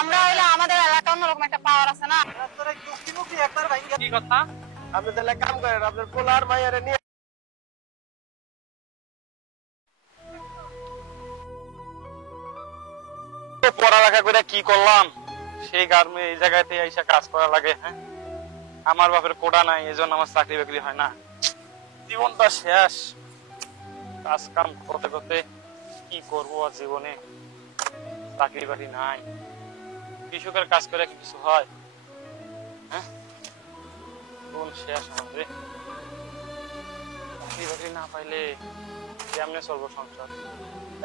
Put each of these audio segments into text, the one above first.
আমরা হইলে আমাদের এলাকা অন্যরকম একটা পাওয়ার আছে না। কি কথা? আপনি তাহলে কাম করেন, আপনার পোলার মাইয়ারে নিয়ে পড়ালেখা করে কি করলাম? সেই গার্মে এই জায়গাতে এসে কাজ করা লাগে। হ্যাঁ, আমার বাপের কোটা নাই, এই জন্য আমার চাকরি বাকরি হয় না। জীবনটা শেষ। কাজ কাম করতে করতে কি করবো আর জীবনে? চাকরি বাকরি নাই। কৃষকের কাজ করে কিছু হয়? হ্যাঁ, জীবন শেষ আমাদের। চাকরি বাকরি না পাইলে কেমনে চলবো সংসার?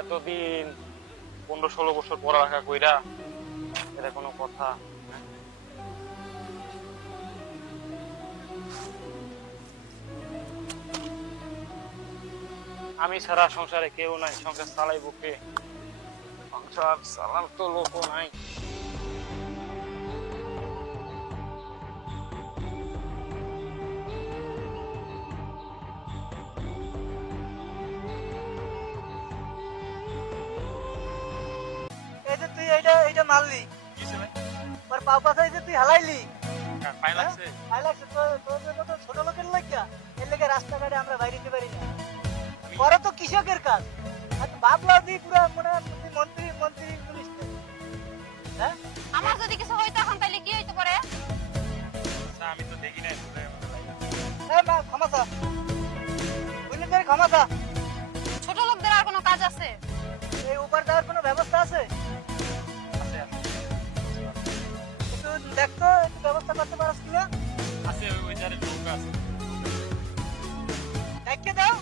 এতদিন 15-16 বছর পড়ালেখা কইরা এটা কোনো কথা? আমি ছাড়া সংসারে কেউ নাই, সংসার চালাইবো কে? সংসার চালার তো লোকও নাই। এই যে তুই এইটা মারলি, তোর পাপাস এই যে তুই হালাইলি, পাই লাগছে? ভাই লাগছে তোর মতো ছোট লোকের লাগিয়া এর লেগে রাস্তাঘাটে আমরা বাইরে যেতে পারি না। পরে তো কৃষকের কাজ, আর ভাবলা তুই পুরো মনে হয় তুই মন্ত্রী পুলিশ। হ্যাঁ, আমার যদি কিছু হইতো এখন তাইলে কি হইতে পারে? আমি তো দেখি নাই। মা ক্ষমা চা, বুঝলি তোর ক্ষমা চা। ছোট লোকদের আর কোনো কাজ আছে? এই উপর দেওয়ার কোনো ব্যবস্থা আছে? একটু দেখতো, একটু ব্যবস্থা করতে পারছ কিনা? আছে, ওই জারে লোক আছে। দেখে দাও।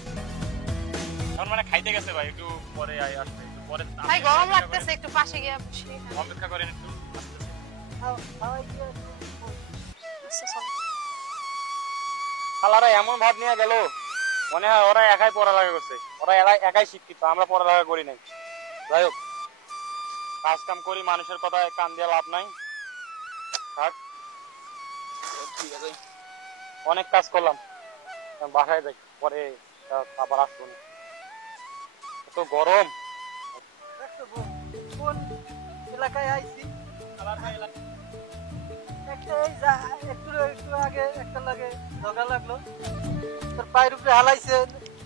এখন মানে খাইতে গেছে ভাই, একটু পরে আসবে, একটু পরে। ভাই গরম লাগতেছে, একটু পাশে গিয়ে বসি। অপেক্ষা করেন একটু। খাওয়াই দিয়ে শালারা এমন ভাব নিয়ে গেল, মনে হয় ওরা একাই পড়ালেখা করছে, ওরা একাই শিক্ষিত, আমরা পড়ালেখা করি নাই। যাই হোক, কাজ কাম করি, মানুষের কথায় কান দিয়ে লাভ নাই। থাক, ঠিক আছে, অনেক কাজ করলাম, বাসায় যাই, পরে আবার আসবো না। এত গরম। কোন এলাকায় আইছি? একটু আগে একটা লাগে ঝগড়া লাগলো, তোর পায়ের উপরে হালাইছে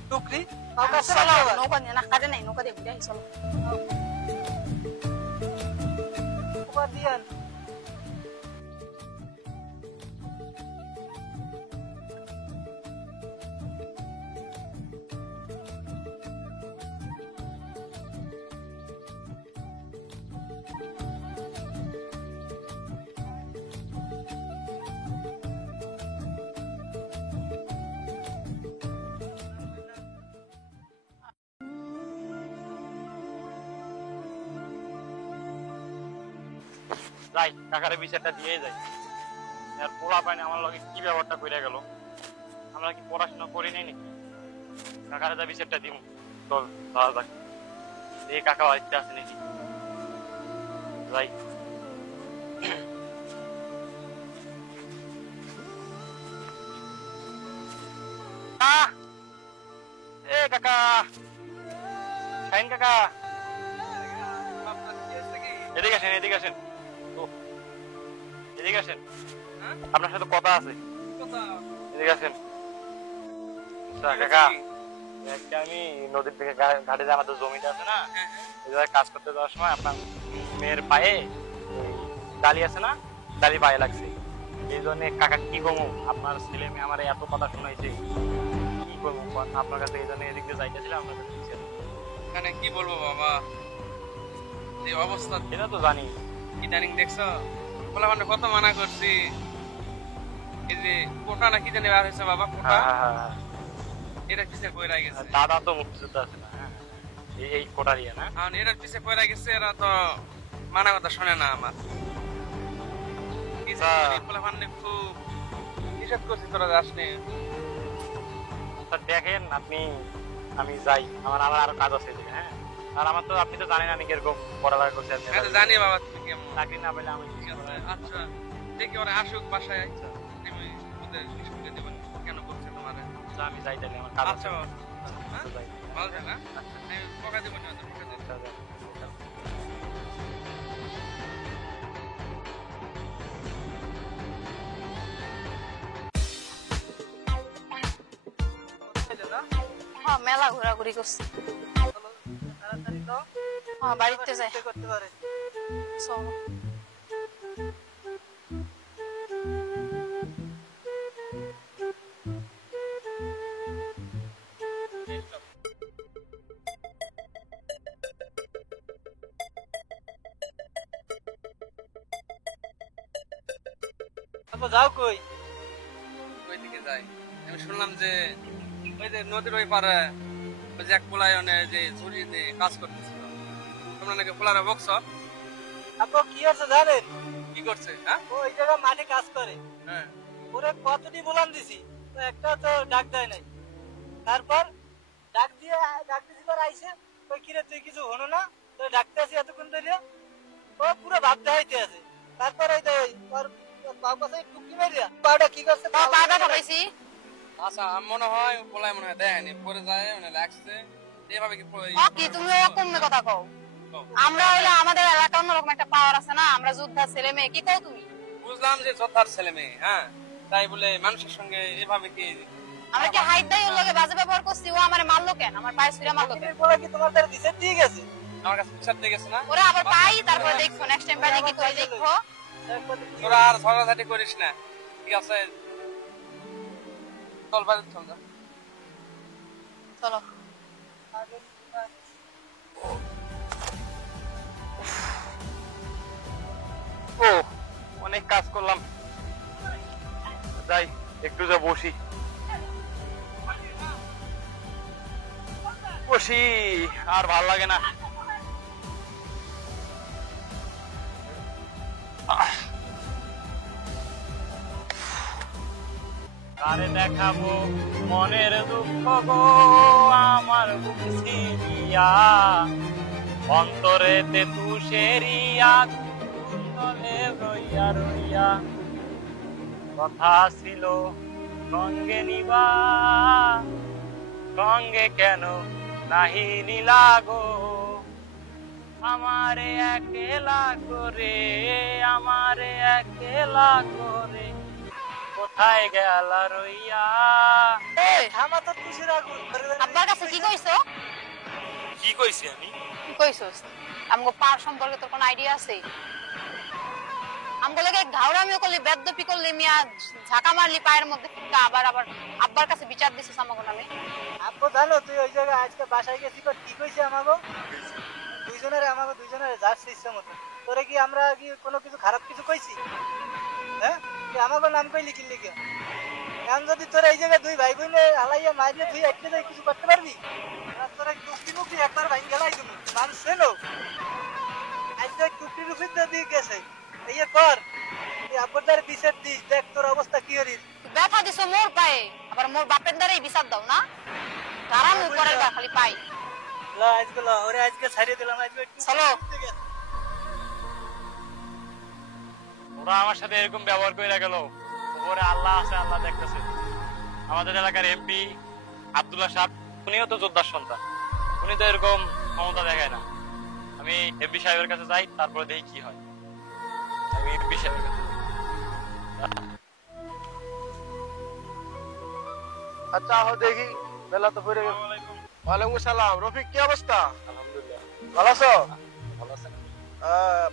টুকরি। চলো নৌকা নিয়ে না, কাটে নাই, নৌকা দিয়ে ঘুরে আই, চলো। দিয়ান যাই, কাকারে বিচারটা দিয়ে যাই। আর পোলা পাইনি আমার লগে কি ব্যাপারটা কইরা গেল? আমরা কি পড়াশোনা করি নাই নাকি? কাকারে যা বিচারটা দিব। চল ধরা যাক, এই কাকা বাড়িতে আছে নাকি। যাই। এ কাকা, শাহিন কাকা, এদিকে আসেন, এদিকে আসেন, এদিকে আসেন, আপনার সাথে কথা আছে। এদিকে আসেন। কাকা, আজকে আমি নদীর থেকে ঘাটে যে আমাদের জমিটা আছে না, এই জায়গায় কাজ করতে যাওয়ার সময় আপনার মেয়ের পায়ে ডালি আছে না, ডালি পায়ে লাগছে। এই জন্য কাকা কি কমু, আপনার ছেলে মেয়ে আমার এত কথা শোনাইছে, কি করবো আপনার কাছে? এই জন্য এদিক দিয়ে যাইতেছিলাম আপনার কাছে। এখানে কি বলবো বাবা, যে অবস্থা এটা তো জানি। ইদানিং দেখছো, বলে মানে কত মানা করছি, এই যে কোটা না কি জানি বার হয়েছে বাবা, কোটা এটার পিছে পয়রা গেছে। দাদা তো মুক্তিযোদ্ধা আছে না, এই কোটা দিয়ে না, এটার পিছে পয়রা গেছে, এরা তো মানা কথা শোনে না আমার। খুব হিসাব করছি, তোরা যাস নে। দেখেন আপনি, আমি যাই, আমার আরো কাজ আছে। হ্যাঁ, আর আমার তো আপনি তো জানেন আমি কিরকম পড়ালেখা করছি। জানি বাবা তুমি কেমন, চাকরি না পেলে আমি আচ্ছা দেখি ওরা আসুক বাসায়, আমি ওদের স্কুলে দেবেন কেন করছে তোমার। আমি যাই তাহলে, আমার কাজ আছে। ভালো থাকে না, আমি পকা দেবো না। মেলা ঘোরাঘুরি করছি। চলো, তাড়াতাড়ি তো হ্যাঁ, বাড়িতে যাই। করতে পারে। চলো। আপু যাও কই? ওই দিকে যাই। আমি শুনলাম যে ওই যে নদীর ওই পারে ওই যে এক পোলায়নে যে ঝুড়ি দিয়ে কাজ করতেছিল, তোমরা নাকি পোলারে বকছ? আপু কি হচ্ছে জানেন? কি করছে? হ্যাঁ ও ওই জায়গায় মাঠে কাজ করে। হ্যাঁ ওরে কতটি বলান দিছি, তো একটা তো ডাক দেয় নাই। তারপর ডাক দিছিল আর আইছে, কই কিরে তুই কিছু হলো না, তো ডাকতে আসি এতক্ষণ ধরে। ও পুরো ভাবতে হইতে আছে। তারপর ওই যে ওর বাপ কাছে টুকি মারিয়া পাউডা কি করছে তোমার পা ব্যথা পাইছি। আচ্ছা, আমার মনে হয় পোলায় মনে হয় দেয়নি, পরে যায় মানে লাগছে এইভাবে কি কি তুমি কমে কথা কও? আমরা হইলে আমাদের এলাকার অন্যরকম একটা পাওয়ার আছে না, আমরা যোদ্ধা ছেলে মেয়ে। কি কও তুমি? বুঝলাম যে যোদ্ধার ছেলে মেয়ে, হ্যাঁ, তাই বলে মানুষের সঙ্গে এভাবে কি আমরা কি হাইট দেই ওর লগে বাজে ব্যবহার করছি? ও আমারে মারলো কেন? আমার পায়ে ছুঁড়ে মারলো কেন? বলে কি তোমার দ্বারা দিছে ঠিক আছে। আমার কাছে বিচার দিয়ে গেছে না? ওরা আবার পাই, তারপরে দেখো নেক্সট টাইম পাইলে কি করে দেখো। তোরা আর ঝগড়াঝাটি করিস না, ঠিক আছে? চল বাড়ি চল যা। চলো। ও অনেক কাজ করলাম, যাই একটু যা বসি। বসি আর ভাল লাগে না। কারে দেখাবো মনের দুঃখ গো, আমার বুক ছিড়িয়া অন্তরেতে তুষেরিয়া তলে রইয়া রইয়া। কথা ছিল সঙ্গে নিবা, সঙ্গে কেন নাহি নিলা গো, আমারে একলা করে, আমারে একলা করে কোথায় গেল রইয়া। এই, থামা তো খুশির আগুন ধরে ধরে আব্বার কাছে কি কইছো? কি কইছি আমি? কি কইছস? আমগো পার সম্পর্কে তোর কোনো আইডিয়া আছে? আমগো লাগে ঘাওড়ামিও করলি, বেদবি করলি, মিয়া ঝাঁকা মারলি পায়ের মধ্যে, আবার আব্বার কাছে বিচার দিছিস আমাগো নামে। আপু জানো তুই ওই জায়গায় আজকে বাসায় গেছি কি কইছে আমাগো? আমাগো দুইজনের যাচ্ছে ইচ্ছা মতো। তোরে কি আমরা কি কোনো কিছু খারাপ কিছু কইছি? হ্যাঁ, তুই আমাগো নাম কইলি কি লিখে? এখন যদি তোরা এই জায়গায় দুই ভাই বোনে হালাইয়া মারিয়ে তুই একটা যাই কিছু করতে পারবি? আর তোরা টুকটি মুকটি একবার ভাই গেলাই তুমি মানুষ ছিল আজকে টুকটি রুফি দিয়ে গেছে। এই কর তুই আব্বার বিচার দিস, দেখ তোর অবস্থা কি হরিস। ব্যথা দিছো মোর পায়ে, আবার মোর বাপের দ্বারাই বিচার দাও না? দাঁড়ান উপরের বার খালি পাই। ওরে আজকে ছাড়িয়ে দিলাম আজকে চলো। ওরা আমার সাথে এরকম ব্যবহার করে গেল, উপরে আল্লাহ আছে, আল্লাহ দেখতেছে। আমাদের এলাকার এমপি আব্দুল্লাহ সাহেব, উনিও তো যোদ্ধার সন্তান, উনি তো এরকম ক্ষমতা দেখায় না। আমি এমপি সাহেবের কাছে যাই, তারপরে দেখি কি হয়। আমি এমপি সাহেবের কাছে আচ্ছা আহ দেখি, বেলা তো পড়ে গেল। ওয়ালাইকুম সালাম। রফিক কি অবস্থা? আলহামদুলিল্লাহ। ভালো আছো? ভালো আছেন?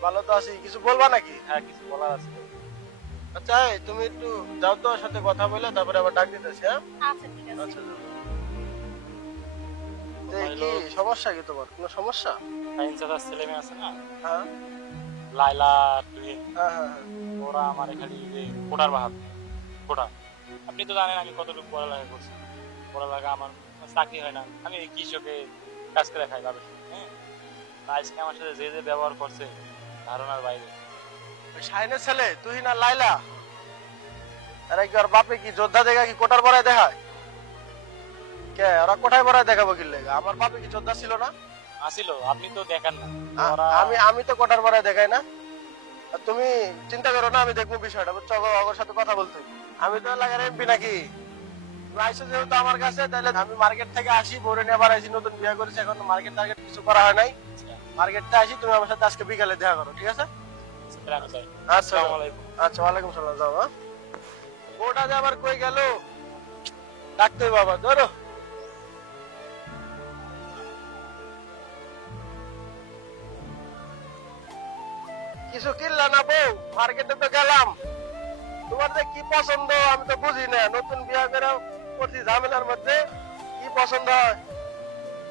ভালো তো আছি। কিছু বলবা নাকি? হ্যাঁ, কিছু বলার আছে। আচ্ছা তুমি একটু যাও তো, ওর সাথে কথা বলে তারপরে আবার ডাক দিতেছি। হ্যাঁ আচ্ছা ঠিক আছে। আচ্ছা যাও। তো কি সমস্যা কি তোমার? কোনো সমস্যা? সাইন্সের ছেলে মেয়ে আছে না, হ্যাঁ লাইলা টুইন, হ্যাঁ হ্যাঁ ওরা আমার খালি যে কোটার বাহাদ কোটা। আপনি তো জানেন আমি কতটুকু পড়ালেখা করছি। পড়ালেখা আমার চাকরি হয় না, আমি কৃষকে কাজ করে খাই ভাবে। হ্যাঁ, আজকে আমার সাথে যে যে ব্যবহার করছে ধারণার বাইরে। ওই শাহিনের ছেলে তুই না লাইলা, আরে কি ওর বাপে কি যোদ্ধা দেখা কি কোটার বড়াই দেখায়? কে ওরা কোটায় বড়াই দেখাবো কি লেগে? আমার বাপে কি যোদ্ধা ছিল না? আসিল, আপনি তো দেখেন না। ওরা আমি তো কোটার বড়াই দেখাই না। আর তুমি চিন্তা করো না, আমি দেখবো বিষয়টা, বুঝছো? ওর সাথে কথা বলতে আমি তো এলাকার এমপি নাকি? আইসো যেহেতু আমার কাছে, তাহলে আমি মার্কেট থেকে আসি, বউরে নিয়ে আবার আসি, নতুন বিয়ে করেছি, এখন মার্কেট টার্গেট কিছু করা হয় নাই। মার্কেটে আসি, তুমি আমার সাথে আজকে বিকালে দেখা করো, ঠিক আছে? আমি যাই। আচ্ছা আসসালামু আলাইকুম। আচ্ছা ওয়ালাইকুম সালাম। যাও। হ্যাঁ, বউটা যে আবার কই গেল, ডাকতে বাবা ধরো। কিছু কিনলা না বউ? মার্কেটে তো গেলাম, তোমার যে কি পছন্দ আমি তো বুঝি না। নতুন বিয়া করে করছি ঝামেলার মধ্যে, কি পছন্দ হয়?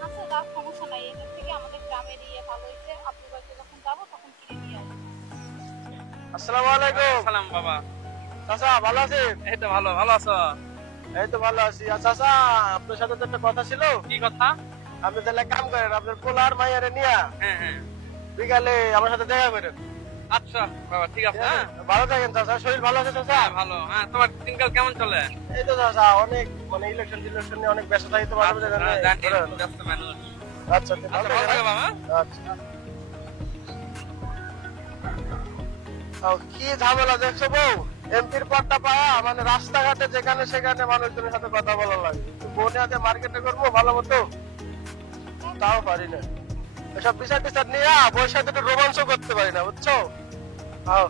আচ্ছা তার সমস্যা নাই, এদের থেকে আমাদের গ্রামের ইয়ে ভালো হয়েছে, আপুর বাড়িতে যখন যাবো তখন কিনে নিয়ে আসবো। আসসালামু আলাইকুম। সালাম বাবা। চাচা ভালো আছেন? এই তো ভালো, ভালো আছো? এই তো ভালো আছি। আচ্ছা চাচা, আপনার সাথে তো একটা কথা ছিল। কি কথা? আপনি তাহলে এক কাম করেন, আপনার পোলার মাইয়ারে নিয়া হ্যাঁ হ্যাঁ, বিকালে আমার সাথে দেখা করেন। আচ্ছা বাবা ঠিক আছে। হ্যাঁ ভালো থাকেন চাচা, শরীর ভালো আছে চাচা? হ্যাঁ, ভালো। হ্যাঁ তোমার দিনকাল কেমন চলে? এই তো চাচা অনেক মানে ইলেকশন নিয়ে অনেক ব্যস্ত থাকি তো মাঝে মাঝে হ্যাঁ, জানি, করেন। ব্যস্ত মানুষ। আচ্ছা ঠিক আচ্ছা ভালো থাকো বাবা। আচ্ছা। ও, কি ঝামেলা দেখছো বউ? এমপির পদটা পায়া মানে রাস্তাঘাটে যেখানে সেখানে মানুষজনের সাথে কথা বলা লাগে। বোনে হাতে মার্কেটে করবো ভালো মতো, তাও পারি না। এসব বিচার টিচার নিয়ে বউর সাথে একটু রোমাঞ্চ করতে পারি না, বুঝছো? আও।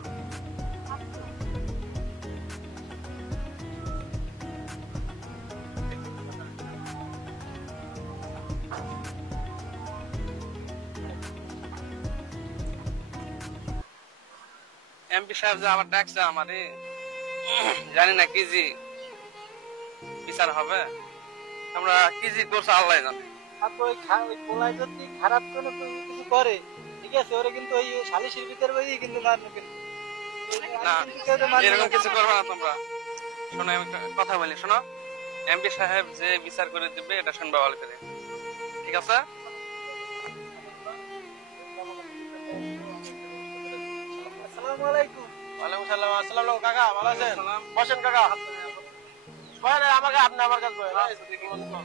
এমপি সাহেব যে আবার ডাকছে আমারে, জানি না কি জি বিচার হবে। আমরা কি জি করছে আল্লাহ জানে। আর তো ওই পোলায় যদি খারাপ কোনো কিছু করে, ঠিক আছে, ওরা কিন্তু ওই সালিশের ভিতরে ওই কিন্তু মারবে কিন্তু। না কিন্তু কেউ তো মারবে এরকম না। কিছু করবে না তোমরা। শোনো আমি একটা কথা বলি, শোনো। এমপি সাহেব যে বিচার করে দিবে এটা শুনবা ভালো করে, ঠিক আছে? আসসালামু আলাইকুম। ওয়ালাইকুম সালাম। আসসালামু আলাইকুম কাকা, ভালো আছেন? সালাম। বসেন কাকা। বসেন, আমাকে আপনি আমার কাছে বসেন।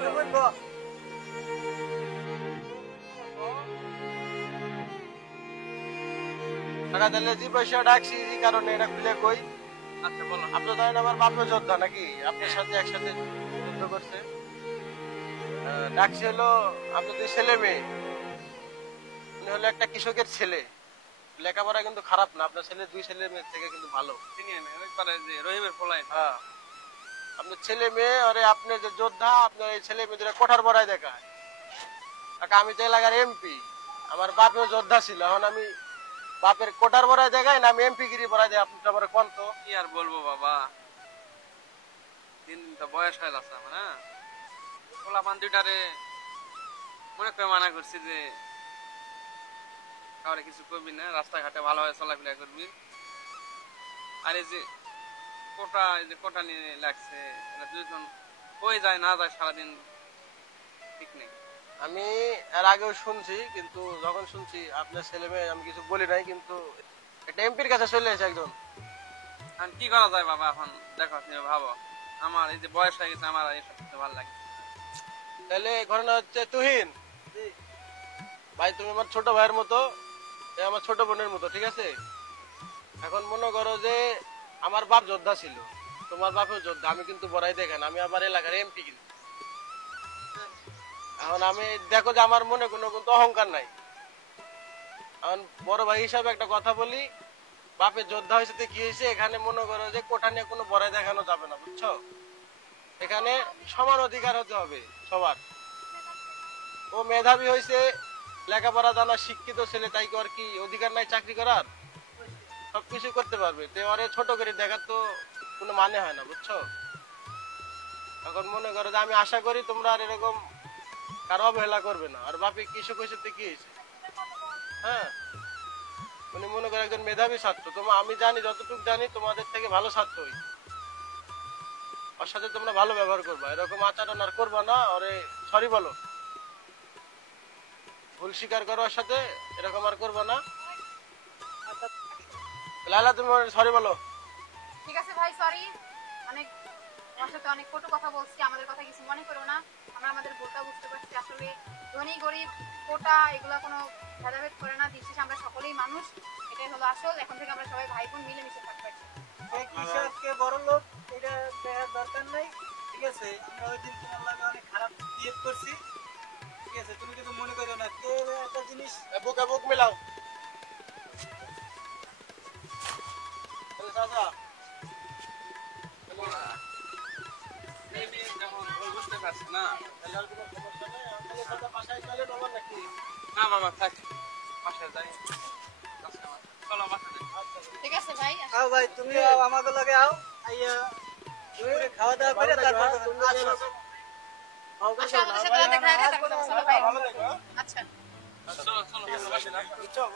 ওই ওই বস। কাকা তাহলে যে পয়সা ডাকছি যে কারণে এটা খুলে কই। আচ্ছা বলো। আপনি ধরেন আমার বাপের যোদ্ধা নাকি? আপনার সাথে একসাথে যুদ্ধ করছে। ডাকছি হলো আপনাদের ছেলে মেয়ে। উনি হলো একটা কৃষকের ছেলে। লেখাপড়া কিন্তু খারাপ না, আপনার ছেলে দুই ছেলে মেয়ের থেকে কিন্তু ভালো। চিনি আমি, ওই পারে যে রহিমের পোলাই। হ্যাঁ, আপনার ছেলে মেয়ে আরে আপনি যে যোদ্ধা, আপনার এই ছেলে মেয়েদের কোঠার বড়াই দেখায়। কাকা আমি তো এলাকার এমপি, আমার বাপেও যোদ্ধা ছিল। এখন আমি বাপের কোঠার বড়াই দেখাই না আমি এমপি গিরি বড়াই দেয়? আপনি তো আমার কোন তো। কি আর বলবো বাবা, দিন দিন তো বয়স হয়ে যাচ্ছে আমার। হ্যাঁ পোলা পান দুইটারে মনে করে মানা করছি যে কাউরে কিছু করবি না, রাস্তাঘাটে ভালোভাবে চলাফেরা করবি। আর এই যে কোটা নিয়ে লাগছে, এটা দুজন কই যায় না যায় সারাদিন ঠিক নেই। আমি এর আগেও শুনছি, কিন্তু যখন শুনছি আপনার ছেলে মেয়ে আমি কিছু বলি নাই, কিন্তু একটা এমপির কাছে চলে এসে একজন। এখন কি করা যায় বাবা? এখন দেখো তুমি ভাবো, আমার এই যে বয়স হয়ে গেছে, আমার এইসব করতে ভালো লাগে। তাহলে ঘটনা হচ্ছে তুহিন ভাই, তুমি আমার ছোট ভাইয়ের মতো, এ আমার ছোট বোনের মতো, ঠিক আছে? এখন মনে করো যে আমার বাপ যোদ্ধা ছিল, তোমার বাপেও যোদ্ধা, আমি কিন্তু বড়াই দেখেন, আমি আমার এলাকার এমপি কিন্তু। এখন আমি দেখো যে আমার মনে কোনো কিন্তু অহংকার নাই। এখন বড় ভাই হিসাবে একটা কথা বলি, বাপের যোদ্ধা হয়েছে তো কি হয়েছে, এখানে মনে করো যে কোঠা নিয়ে কোনো বড়াই দেখানো যাবে না, বুঝছো? এখানে সমান অধিকার হতে হবে সবার। ও মেধাবী হয়েছে, লেখাপড়া জানা শিক্ষিত ছেলে, তাই কি আর কি অধিকার নাই চাকরি করার? সবকিছু করতে পারবে, তো এবারে ছোট করে দেখার তো কোনো মানে হয় না, বুঝছো? এখন মনে করো যে আমি আশা করি তোমরা আর এরকম কারো অবহেলা করবে না। আর বাপে কৃষক হয়েছে তো কি হয়েছে? হ্যাঁ, উনি মনে করো একজন মেধাবী ছাত্র, আমি জানি যতটুকু জানি তোমাদের থেকে ভালো ছাত্র হই। ওর সাথে তোমরা ভালো ব্যবহার করবা, এরকম আচরণ আর করবা না। ওরে সরি বলো, ভুল স্বীকার করো, ওর সাথে এরকম আর করবা না। লালা তুমি সরি বলো। ঠিক আছে ভাই, সরি। অনেক তোমার সাথে অনেক কটু কথা বলছি, আমাদের কথা কিছু মনে করো না। আমরা আমাদের ভুলটা বুঝতে পারছি। আসলে ধনী গরিব কোটা এগুলা কোনো ভেদাভেদ করে না, দিন শেষে আমরা সকলেই মানুষ, এটাই হলো আসল। এখন থেকে আমরা সবাই ভাই বোন মিলেমিশে থাকতে পারছি। কে কৃষক কে বড় লোক এটা দেখার দরকার নাই, ঠিক আছে? আমরা ওই দিন তোমার লাগে অনেক খারাপ বিহেভ করছি, ঠিক আছে? তুমি কিন্তু মনে করো না, কে একটা জিনিস বুকে বুক মিলাও। চাচা বুঝতে পারছি না। তাহলে আর কোনো সমস্যা নেই, আমাদের সাথে বাসায় চলে নেবার নাকি? না বাবা থাক, বাসায় যাই। চলো আমার সাথে। ঠিক আছে ভাই আও ভাই তুমি আমাকে লগে আও আইয়া দুপুরে খাওয়া দাওয়া করে তারপর আসো। আচ্ছা আমাদের সাথে রাতে খাওয়া খাওয়া তারপর চলো ভাই আচ্ছা চলো চলো চল